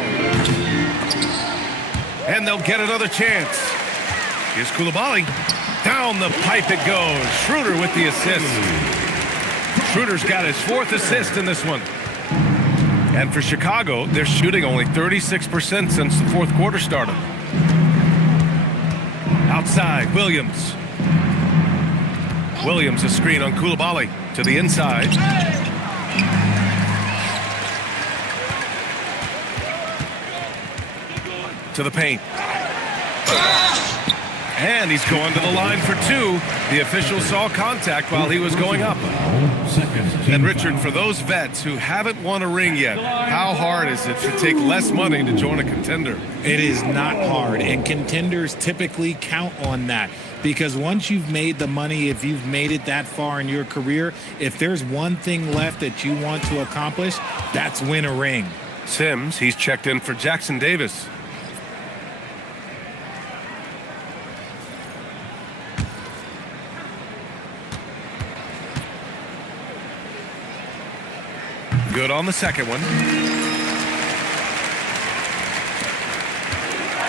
And they'll get another chance. Here's Coulibaly. Down the pipe it goes. Schroeder with the assist. Schroeder's got his 4th assist in this one. And for Chicago, they're shooting only 36% since the 4th quarter started. Outside, Williams. Williams, a screen on Coulibaly to the inside. To the paint. And he's going to the line for 2. The official saw contact while he was going up. And Richard, for those vets who haven't won a ring yet, how hard is it to take less money to join a contender? It is not hard, and contenders typically count on that. Because once you've made the money, if you've made it that far in your career, if there's one thing left that you want to accomplish, that's win a ring. Sims, he's checked in for Jackson Davis. Good on the second one.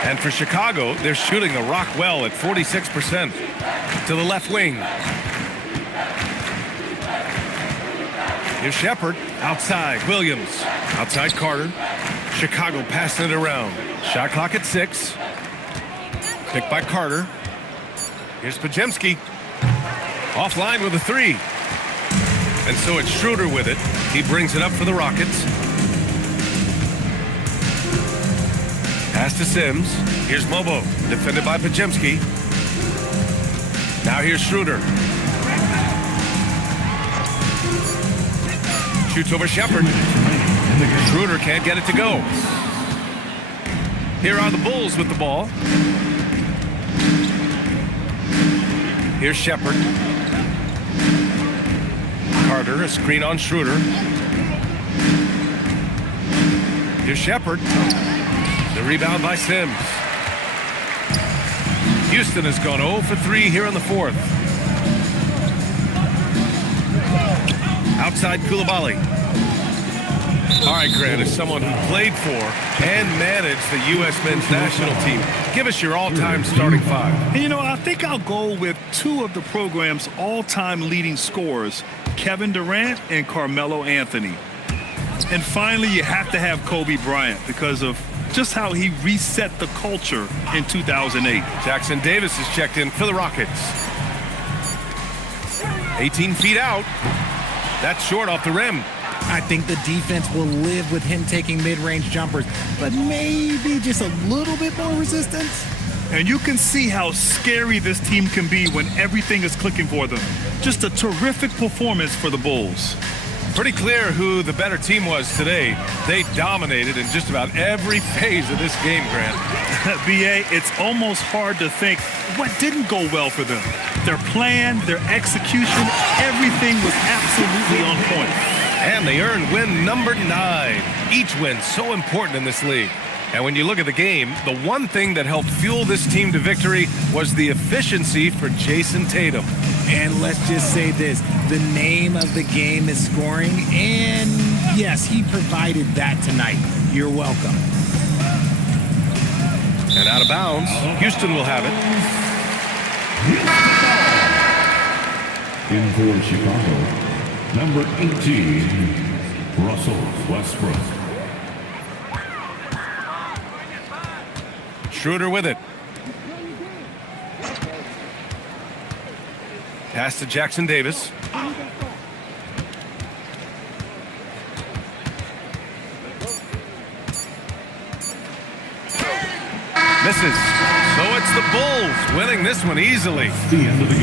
And for Chicago, they're shooting the rock well at 46%. To the left wing. Here's Shepard. Outside, Williams. Outside Carter. Chicago passing it around. Shot clock at 6. Picked by Carter. Here's Podziemski. Offline with a 3. And so it's Schroeder with it. He brings it up for the Rockets. Pass to Sims. Here's Mobo, defended by Podziemski. Now here's Schroeder. Shoots over Shepard. Schroeder can't get it to go. Here are the Bulls with the ball. Here's Shepard. Carter, a screen on Schroeder. Here's Shepard. The rebound by Sims. Houston has gone 0 for 3 here in the 4th. Outside Coulibaly. All right, Grant, as someone who played for and managed the U.S. men's national team, give us your all-time starting 5. And, you know, I think I'll go with 2 of the program's all-time leading scorers, Kevin Durant and Carmelo Anthony. And finally, you have to have Kobe Bryant because of just how he reset the culture in 2008. Jackson Davis is checked in for the Rockets. 18 feet out. That's short off the rim. I think the defense will live with him taking mid-range jumpers, but maybe just a little bit more resistance. And you can see how scary this team can be when everything is clicking for them. Just a terrific performance for the Bulls. Pretty clear who the better team was today. They dominated in just about every phase of this game, Grant. BA, it's almost hard to think what didn't go well for them. Their plan, their execution, everything was absolutely on point. And they earned win number 9. Each win so important in this league. And when you look at the game, the one thing that helped fuel this team to victory was the efficiency for Jason Tatum. And let's just say this, the name of the game is scoring, and yes, he provided that tonight. You're welcome. And out of bounds, Houston will have it. In for Chicago, number 18, Russell Westbrook. Schroeder with it. Pass to Jackson Davis. Misses. So it's the Bulls winning this one easily.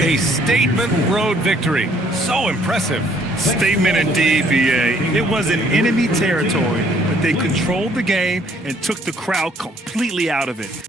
A statement road victory. So impressive. Statement indeed, BA. It was in enemy territory, but they controlled the game and took the crowd completely out of it.